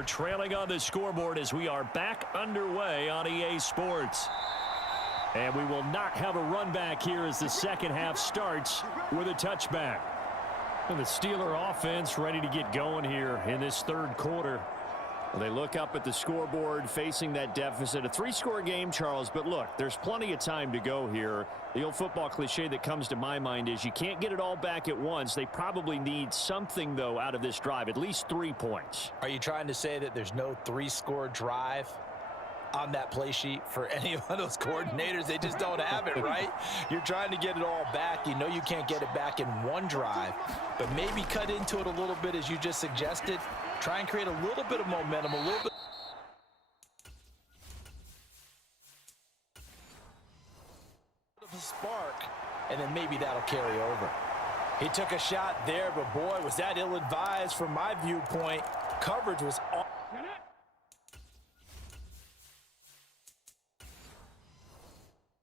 You're trailing on the scoreboard as we are back underway on EA Sports. And we will not have a run back here as the second half starts with a touchback. And the Steeler offense ready to get going here in this third quarter. Well, they look up at the scoreboard facing that deficit. A three-score game, Charles, but look, there's plenty of time to go here. The old football cliche that comes to my mind is you can't get it all back at once. They probably need something, though, out of this drive, at least 3 points. Are you trying to say that there's no three-score drive on that play sheet for any of those coordinators? They just don't have it, right? You're trying to get it all back. You know you can't get it back in one drive, but maybe cut into it a little bit as you just suggested. Try and create a little bit of momentum, a little bit of a spark, and then maybe that'll carry over. He took a shot there, but boy, was that ill-advised from my viewpoint. Coverage was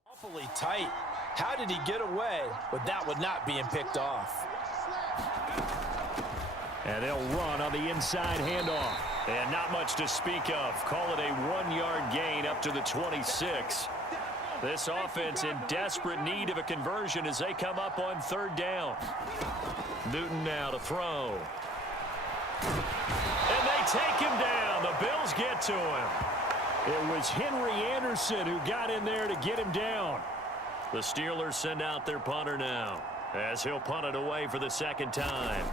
awfully tight. How did he get away with that one not being picked off? And they'll run on the inside handoff. And not much to speak of. Call it a 1-yard gain up to the 26. This offense in desperate need of a conversion as they come up on third down. Newton now to throw. And they take him down. The Bills get to him. It was Henry Anderson who got in there to get him down. The Steelers send out their punter now as he'll punt it away for the second time.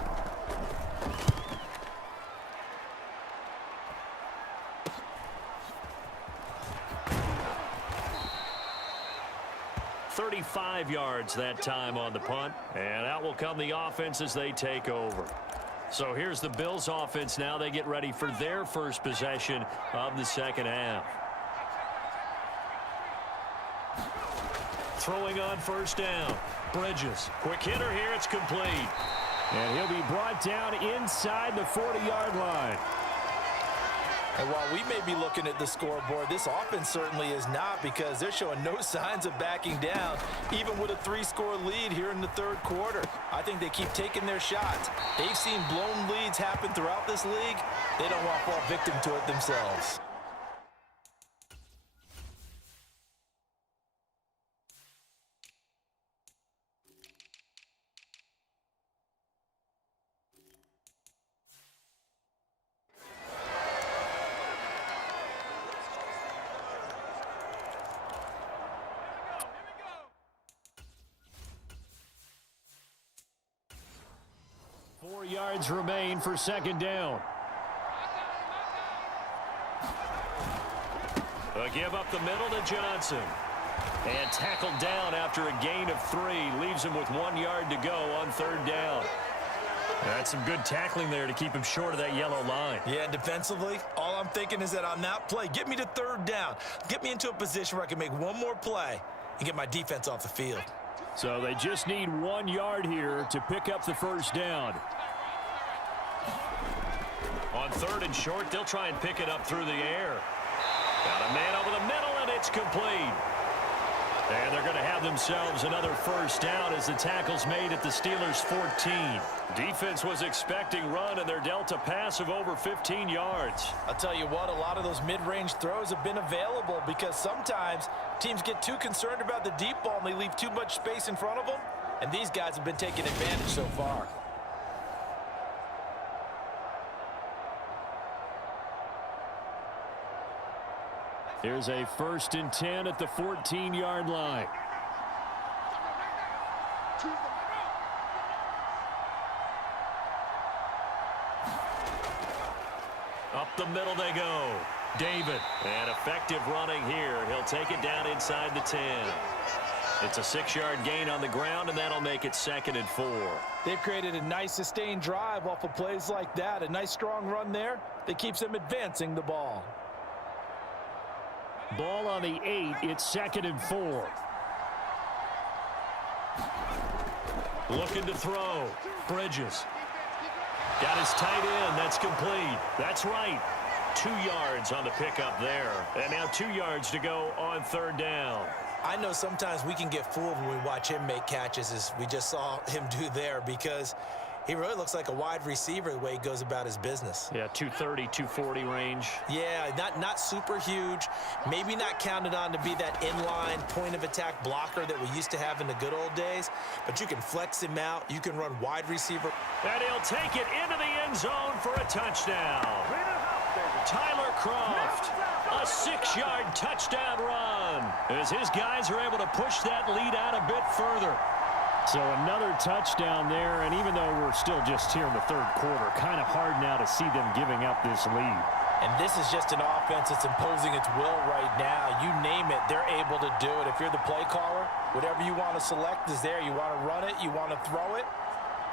"35 yards that time on the punt, and out will come the offense as they take over. So here's the Bills offense now. They get ready for their first possession of the second half. Throwing on first down. Bridges. Quick hitter here. It's complete. And he'll be brought down inside the 40-yard line. And while we may be looking at the scoreboard, this offense certainly is not, because they're showing no signs of backing down, even with a 3-score lead here in the third quarter. I think they keep taking their shots. They've seen blown leads happen throughout this league. They don't want to fall victim to it themselves. Yards remain for second down. A give up the middle to Johnson. And tackled down after a gain of 3. Leaves him with 1 yard to go on third down. That's some good tackling there to keep him short of that yellow line. Yeah, defensively, all I'm thinking is that on that play, get me to third down. Get me into a position where I can make one more play and get my defense off the field. So they just need 1 yard here to pick up the first down. On third and short, they'll try and pick it up through the air. Got a man over the middle, and it's complete. And they're going to have themselves another first down as the tackle's made at the Steelers' 14. Defense was expecting run, and they're dealt a pass of over 15 yards. I'll tell you what, a lot of those mid-range throws have been available, because sometimes teams get too concerned about the deep ball and they leave too much space in front of them, and these guys have been taking advantage so far. Here's a 1st and 10 at the 14-yard line. Up the middle they go. David. And effective running here. He'll take it down inside the 10. It's a 6-yard gain on the ground, and that'll make it 2nd and 4. They've created a nice sustained drive off of plays like that. A nice strong run there that keeps them advancing the ball. Ball on the 8. It's 2nd and 4. Looking to throw. Bridges. Got his tight end. That's complete. That's right. 2 yards on the pickup there. And now 2 yards to go on third down. I know sometimes we can get fooled when we watch him make catches, as we just saw him do there, because He really looks like a wide receiver the way he goes about his business. Yeah, 230, 240 range. Yeah, not super huge. Maybe not counted on to be that inline point-of-attack blocker that we used to have in the good old days. But you can flex him out. You can run wide receiver. And he'll take it into the end zone for a touchdown. Tyler Croft, a 6-yard touchdown run, as his guys are able to push that lead out a bit further. So another touchdown there, and even though we're still just here in the third quarter, kind of hard now to see them giving up this lead. And this is just an offense that's imposing its will right now. You name it, they're able to do it. If you're the play caller, whatever you want to select is there. You want to run it, you want to throw it,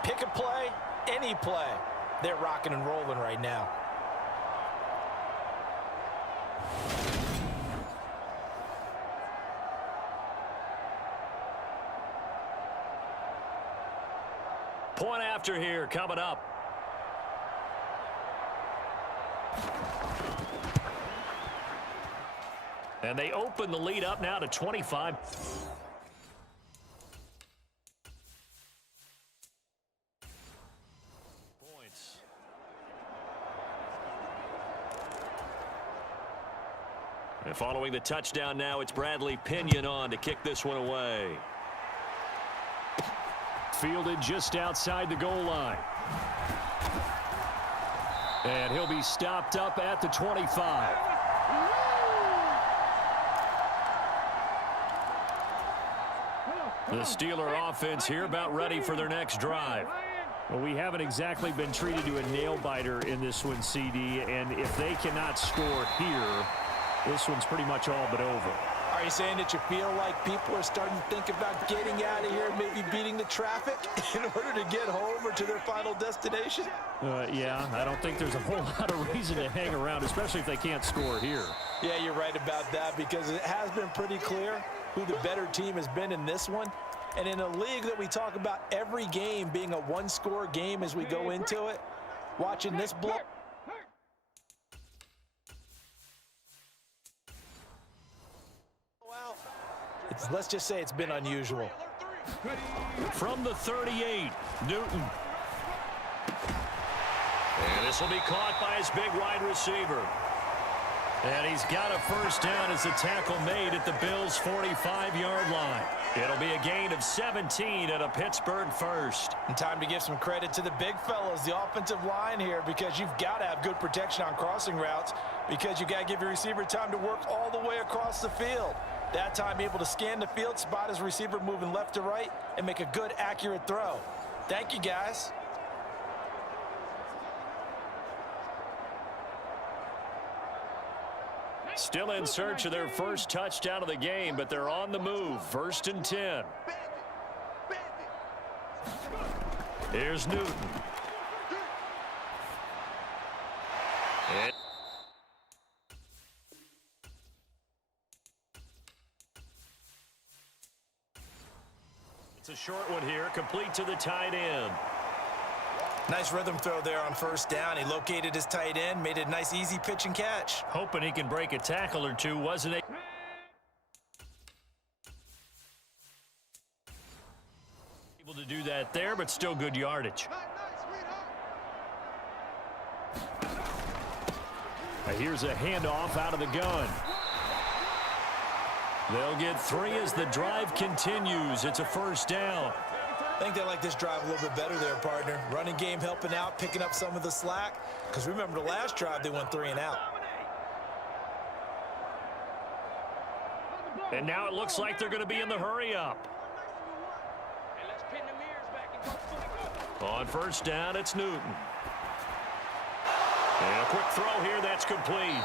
pick a play, any play. They're rocking and rolling right now. Point after here coming up. And they open the lead up now to 25. Points. And following the touchdown now, it's Bradley Pinion on to kick this one away. Fielded just outside the goal line. And he'll be stopped up at the 25. The Steeler offense here about ready for their next drive. Well, we haven't exactly been treated to a nail-biter in this one, CD, and if they cannot score here, this one's pretty much all but over. Are you saying that you feel like people are starting to think about getting out of here, maybe beating the traffic in order to get home or to their final destination? Yeah, I don't think there's a whole lot of reason to hang around, especially if they can't score here. Yeah, you're right about that, because it has been pretty clear who the better team has been in this one. And in a league that we talk about every game being a one-score game as we go into it, watching this blow. Let's just say it's been unusual. From the 38, Newton. And this will be caught by his big wide receiver. And he's got a first down as the tackle made at the Bills' 45-yard line. It'll be a gain of 17 and a Pittsburgh first. And time to give some credit to the big fellas, the offensive line here, because you've got to have good protection on crossing routes, because you got to give your receiver time to work all the way across the field. That time able to scan the field, spot his receiver moving left to right, and make a good, accurate throw. Thank you, guys. Still in search of their first touchdown of the game, but they're on the move. 1st and 10. Here's Newton. It's a short one here, complete to the tight end. Nice rhythm throw there on first down. He located his tight end, made a nice easy pitch and catch. Hoping he can break a tackle or two, wasn't it? Able to do that there, but still good yardage. Now here's a handoff out of the gun. They'll get 3 as the drive continues. It's a first down. I think they like this drive a little bit better there, partner. Running game helping out, picking up some of the slack. Because remember the last drive, they went 3 and out. And now it looks like they're going to be in the hurry up. On first down, it's Newton. And a quick throw here, that's complete.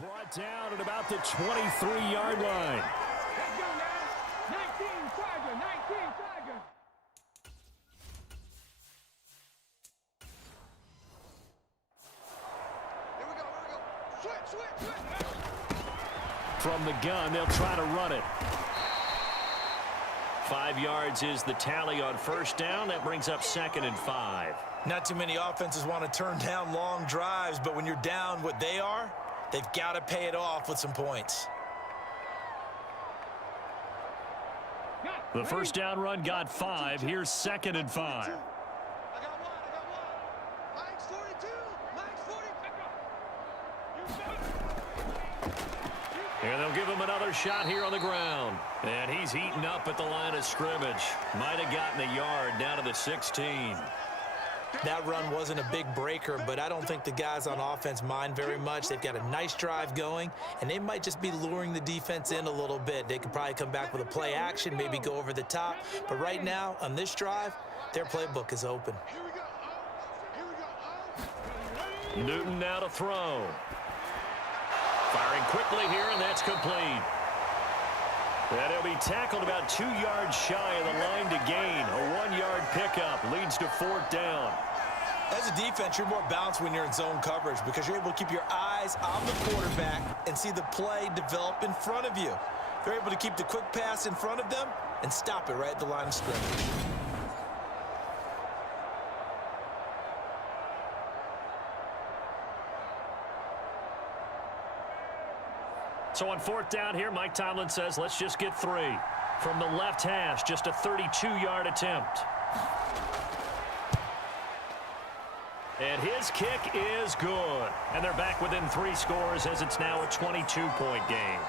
Brought down at about the 23-yard line. From the gun, they'll try to run it. 5 yards is the tally on first down. That brings up 2nd and 5. Not too many offenses want to turn down long drives, but when you're down what they are, they've got to pay it off with some points. The first down run got 5. Here's 2nd and 5. And they'll give him another shot here on the ground. And he's heating up at the line of scrimmage. Might have gotten a yard down to the 16. That run wasn't a big breaker, but I don't think the guys on offense mind very much. They've got a nice drive going, and they might just be luring the defense in a little bit. They could probably come back with a play action, maybe go over the top. But right now, on this drive, their playbook is open. Newton now to throw. Firing quickly here, and that's complete. And he'll be tackled about 2 yards shy of the line to gain. A 1-yard pickup leads to 4th down. As a defense, you're more balanced when you're in zone coverage because you're able to keep your eyes on the quarterback and see the play develop in front of you. They're able to keep the quick pass in front of them and stop it right at the line of scrimmage. So on 4th down here, Mike Tomlin says, let's just get 3. From the left hash, just a 32-yard attempt. And his kick is good. And they're back within 3 scores as it's now a 22-point game.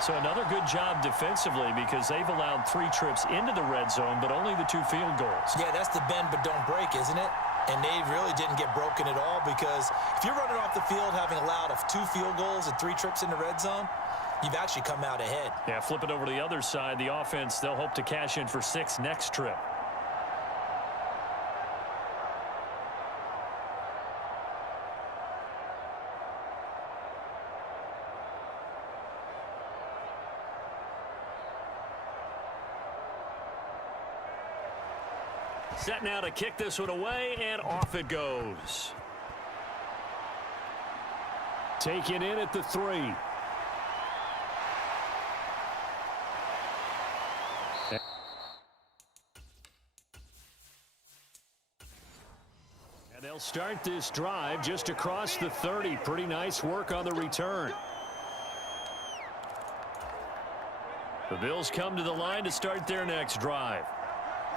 So another good job defensively because they've allowed 3 trips into the red zone, but only the 2 field goals. Yeah, that's the bend but don't break, isn't it? And they really didn't get broken at all because if you're running off the field having allowed 2 field goals and 3 trips in the red zone, you've actually come out ahead. Yeah, flip it over to the other side. The offense, they'll hope to cash in for 6 next trip. Set now to kick this one away, and off it goes. Taken in at the 3. And they'll start this drive just across the 30. Pretty nice work on the return. The Bills come to the line to start their next drive.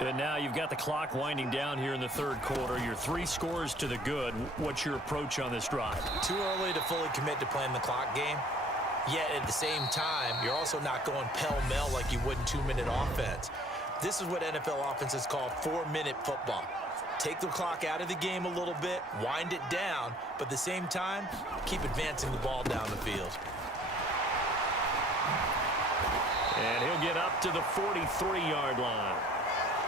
And now you've got the clock winding down here in the 3rd quarter. You're 3 scores to the good. What's your approach on this drive? Too early to fully commit to playing the clock game. Yet at the same time, you're also not going pell-mell like you would in 2-minute offense. This is what NFL offenses call 4-minute football. Take the clock out of the game a little bit, wind it down, but at the same time, keep advancing the ball down the field. And he'll get up to the 43-yard line.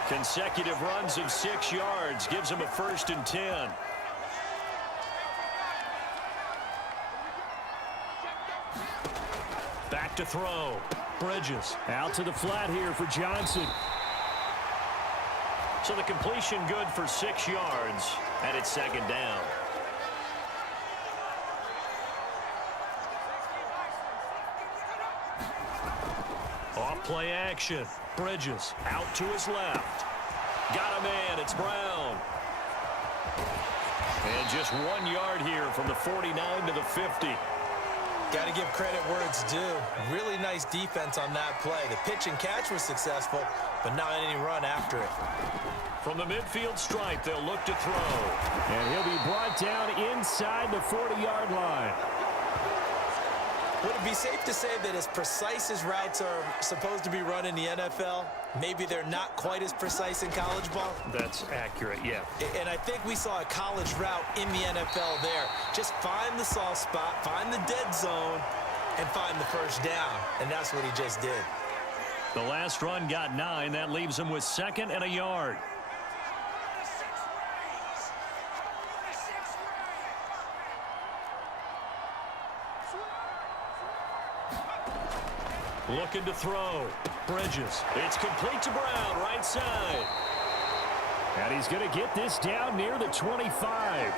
Consecutive runs of 6 yards gives him a 1st and 10. Back to throw. Bridges out to the flat here for Johnson. So the completion good for 6 yards, and it's 2nd down. Off play action. Bridges out to his left. Got a man. It's Brown. And just 1 yard here from the 49 to the 50. Got to give credit where it's due. Really nice defense on that play. The pitch and catch was successful, but not any run after it. From the midfield stripe, they'll look to throw. And he'll be brought down inside the 40-yard line. Would it be safe to say that as precise as routes are supposed to be run in the NFL, maybe they're not quite as precise in college ball? That's accurate, yeah. And I think we saw a college route in the NFL there. Just find the soft spot, find the dead zone, and find the 1st down. And that's what he just did. The last run got 9. That leaves him with 2nd and a yard. Looking to throw. Bridges. It's complete to Brown, right side. And he's going to get this down near the 25.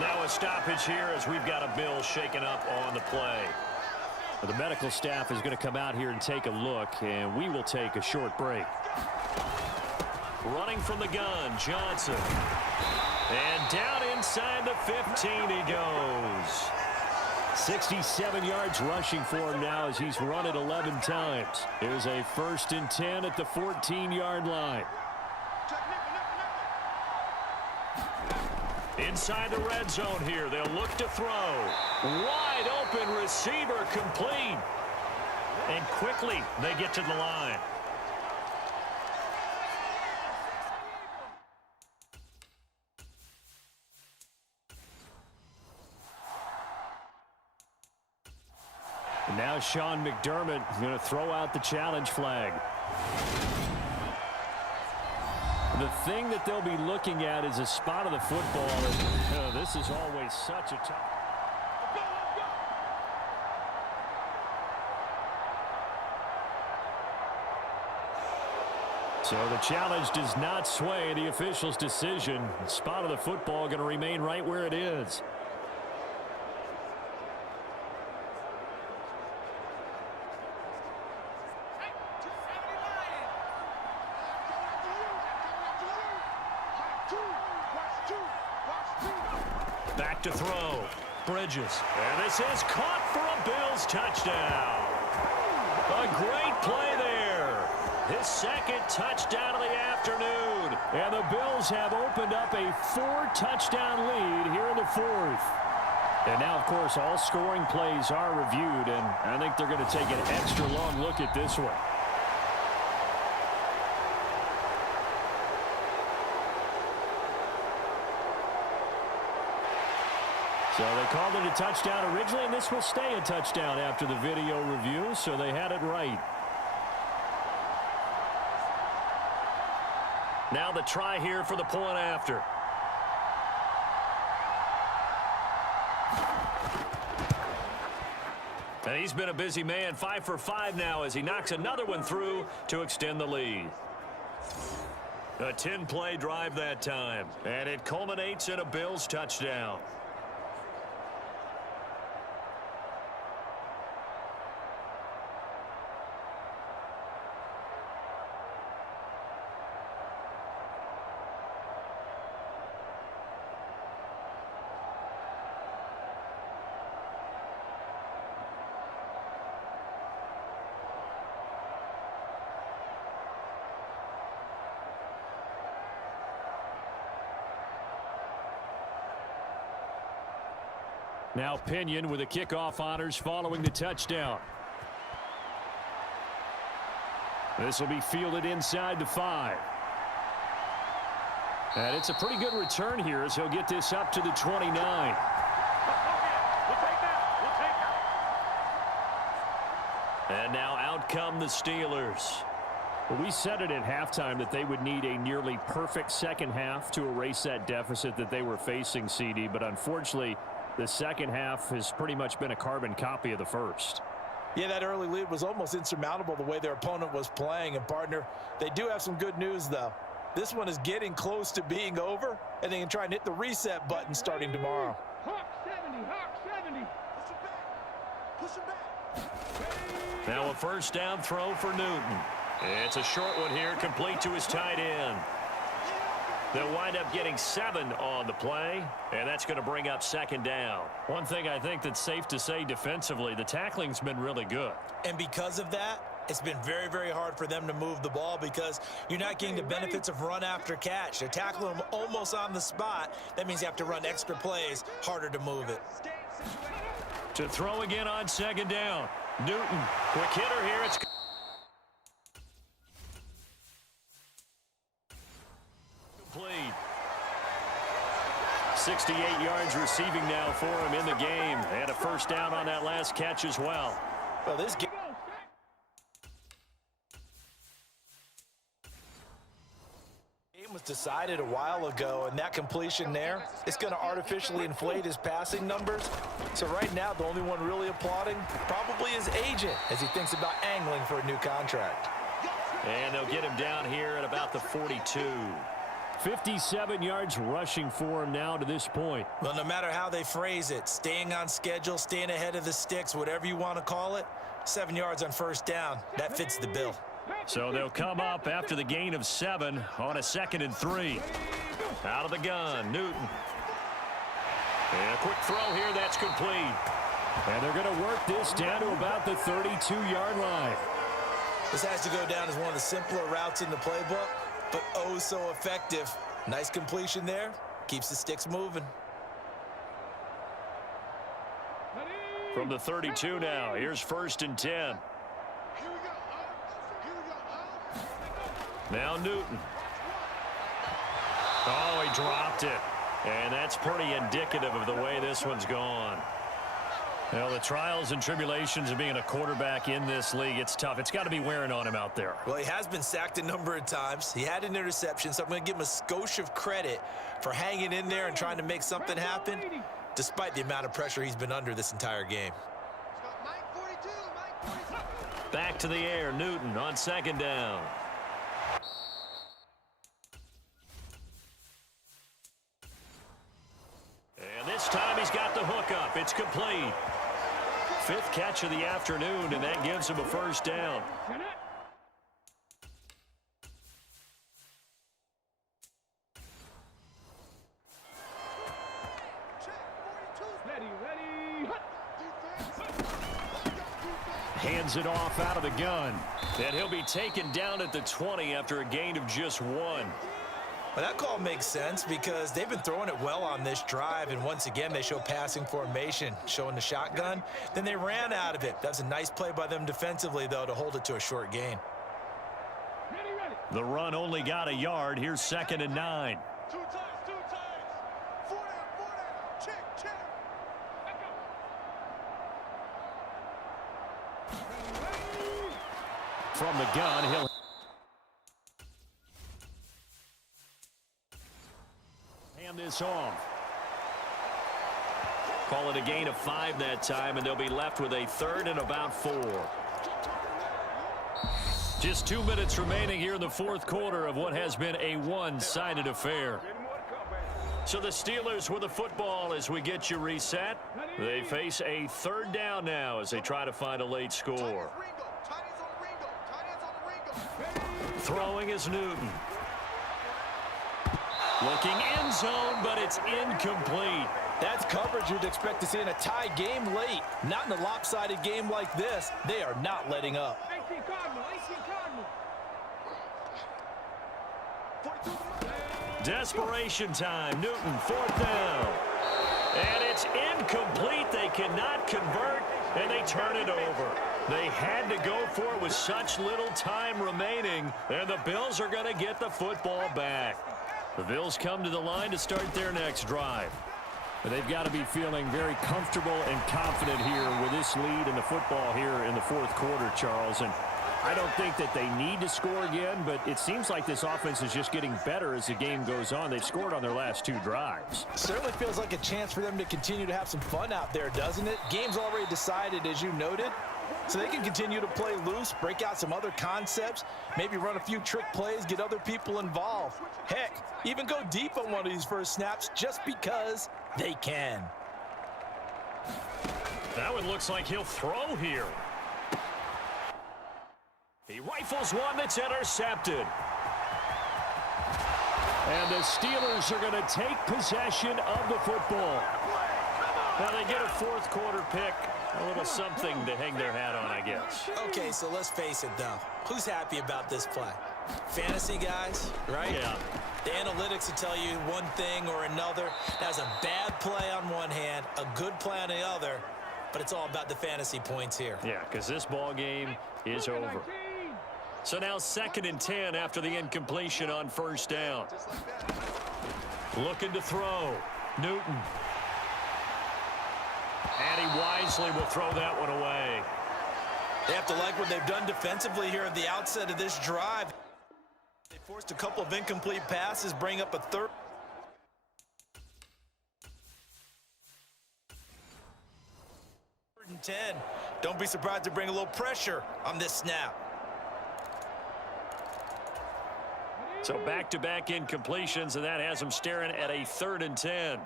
Now a stoppage here as we've got a Bill shaken up on the play. The medical staff is going to come out here and take a look, and we will take a short break. Running from the gun, Johnson. And down inside the 15 he goes. 67 yards rushing for him now as he's run it 11 times. Here's a 1st and 10 at the 14-yard line. Inside the red zone here. They'll look to throw. Wide open receiver complete. And quickly they get to the line. And now Sean McDermott going to throw out the challenge flag. The thing that they'll be looking at is a spot of the football. And, this is always such a tough. So the challenge does not sway the official's decision. The spot of the football going to remain right where it is. Back to throw. Bridges. And this is caught for a Bills touchdown. A great play there. His 2nd touchdown of the afternoon. And the Bills have opened up a 4-touchdown lead here in the 4th. And now, of course, all scoring plays are reviewed, and I think they're going to take an extra long look at this one. So they called it a touchdown originally, and this will stay a touchdown after the video review, so they had it right. Now the try here for the point after. And he's been a busy man, 5 for 5 now as he knocks another one through to extend the lead. A 10-play drive that time, and it culminates in a Bills touchdown. Now Pinion with the kickoff honors following the touchdown. This will be fielded inside the 5. And it's a pretty good return here as he'll get this up to the 29. And now out come the Steelers. Well, we said it at halftime that they would need a nearly perfect second half to erase that deficit that they were facing, CD, but unfortunately the second half has pretty much been a carbon copy of the first. Yeah, that early lead was almost insurmountable the way their opponent was playing. And, partner, they do have some good news, though. This one is getting close to being over, and they can try and hit the reset button starting tomorrow. Hawk 70, Hawk 70. Push it back. Now a first down throw for Newton. It's a short one here, complete to his tight end. They'll wind up getting 7 on the play, and that's going to bring up 2nd down. One thing I think that's safe to say defensively, the tackling's been really good. And because of that, it's been very, very hard for them to move the ball because you're not getting the benefits of run after catch. They're tackling them almost on the spot. That means you have to run extra plays, harder to move it. To throw again on 2nd down. Newton, quick hitter here. It's complete. 68 yards receiving now for him in the game. And a first down on that last catch as well. Well, this game was decided a while ago, and that completion there is going to artificially inflate his passing numbers. So right now, the only one really applauding probably his agent as he thinks about angling for a new contract. And they'll get him down here at about the 42. 57 yards rushing for him now to this point. Well, no matter how they phrase it, staying on schedule, staying ahead of the sticks, whatever you want to call it, 7 yards on first down, that fits the bill. So they'll come up after the gain of 7 on a 2nd and 3. Out of the gun, Newton. And a quick throw here, that's complete. And they're going to work this down to about the 32-yard line. This has to go down as one of the simpler routes in the playbook, but oh so effective. Nice completion there. Keeps the sticks moving. From the 32 now, here's 1st and 10. Now Newton. Oh, he dropped it. And that's pretty indicative of the way this one's gone. Well, the trials and tribulations of being a quarterback in this league, it's tough. It's got to be wearing on him out there. Well, he has been sacked a number of times. He had an interception, so I'm going to give him a skosh of credit for hanging in there and trying to make something happen, despite the amount of pressure he's been under this entire game. Back to the air, Newton on 2nd down. And this time he's got the hook up. It's complete. 5th catch of the afternoon, and that gives him a 1st down. Hands it off out of the gun. And he'll be taken down at the 20 after a gain of just 1. Well, that call makes sense because they've been throwing it well on this drive, and once again they show passing formation, showing the shotgun. Then they ran out of it. That's a nice play by them defensively, though, to hold it to a short gain. The run only got a yard. Here's 2nd and 9. Two times. 4 down. Check. From the gun, he'll hand this off. Call it a gain of 5 that time, and they'll be left with a 3rd and about 4. Just 2 minutes remaining here in the 4th quarter of what has been a one-sided affair. So the Steelers with the football as we get you reset. They face a 3rd down now as they try to find a late score. Throwing is Newton. Looking end zone, but it's incomplete. That's coverage you'd expect to see in a tie game late. Not in a lopsided game like this. They are not letting up. 18 Cardinal. Desperation time. Newton, 4th down. And it's incomplete. They cannot convert, and they turn it over. They had to go for it with such little time remaining, and the Bills are going to get the football back. The Bills come to the line to start their next drive. But they've got to be feeling very comfortable and confident here with this lead in the football here in the 4th quarter, Charles. And I don't think that they need to score again, but it seems like this offense is just getting better as the game goes on. They've scored on their last 2 drives. Certainly feels like a chance for them to continue to have some fun out there, doesn't it? Game's already decided, as you noted. So they can continue to play loose, break out some other concepts, maybe run a few trick plays, get other people involved. Heck, even go deep on one of these first snaps just because they can. That one looks like he'll throw here. He rifles one that's intercepted. And the Steelers are going to take possession of the football. Now they get a 4th quarter pick. A little something to hang their hat on, I guess. Okay, so let's face it, though. Who's happy about this play? Fantasy guys, right? Yeah. The analytics will tell you one thing or another. That's a bad play on one hand, a good play on the other, but it's all about the fantasy points here. Yeah, because this ball game is over. So now 2nd and 10 after the incompletion on 1st down. Looking to throw. Newton. And he wisely will throw that one away. They have to like what they've done defensively here at the outset of this drive. They forced a couple of incomplete passes, bring up a 3rd. And 10. Don't be surprised to bring a little pressure on this snap. So back-to-back incompletions, and that has them staring at a 3rd and 10.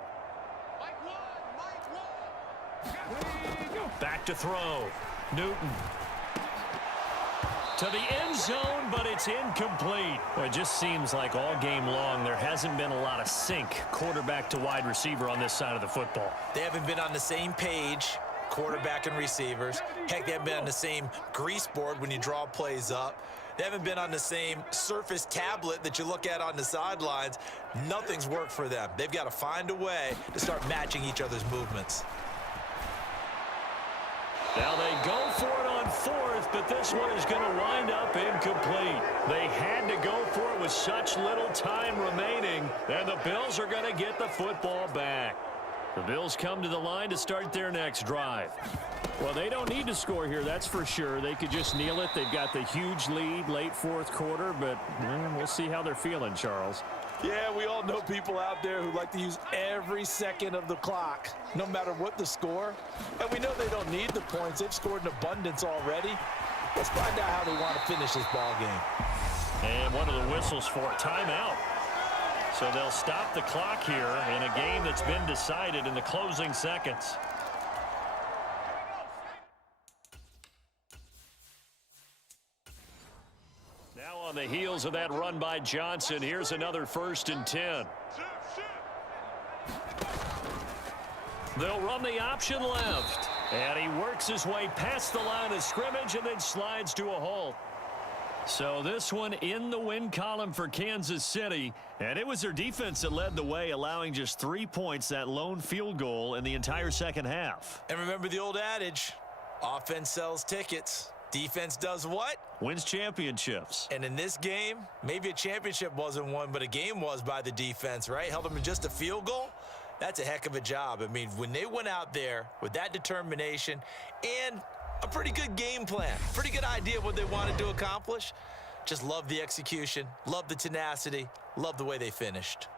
Back to throw. Newton. To the end zone, but it's incomplete. Well, it just seems like all game long there hasn't been a lot of sync quarterback to wide receiver on this side of the football. They haven't been on the same page, quarterback and receivers. Heck, they haven't been on the same grease board when you draw plays up. They haven't been on the same Surface tablet that you look at on the sidelines. Nothing's worked for them. They've got to find a way to start matching each other's movements. Now they go for it on fourth, but this one is going to wind up incomplete. They had to go for it with such little time remaining, and the Bills are going to get the football back. The Bills come to the line to start their next drive. Well, they don't need to score here, that's for sure. They could just kneel it. They've got the huge lead late fourth quarter, but we'll see how they're feeling, Charles. Yeah, we all know people out there who like to use every second of the clock, no matter what the score. And we know they don't need the points. They've scored in abundance already. Let's find out how they want to finish this ball game. And one of the whistles for a timeout. So they'll stop the clock here in a game that's been decided in the closing seconds. Now on the heels of that run by Johnson, here's another 1st and 10. They'll run the option left. And he works his way past the line of scrimmage and then slides to a halt. So this one in the win column for Kansas City. And it was their defense that led the way, allowing just 3 points, that lone field goal in the entire second half. And remember the old adage, offense sells tickets. Defense does what? Wins championships. And in this game, maybe a championship wasn't won, but a game was by the defense, right? Held them to just a field goal. That's a heck of a job. I mean, when they went out there with that determination and a pretty good game plan, pretty good idea of what they wanted to accomplish, just love the execution, love the tenacity, love the way they finished.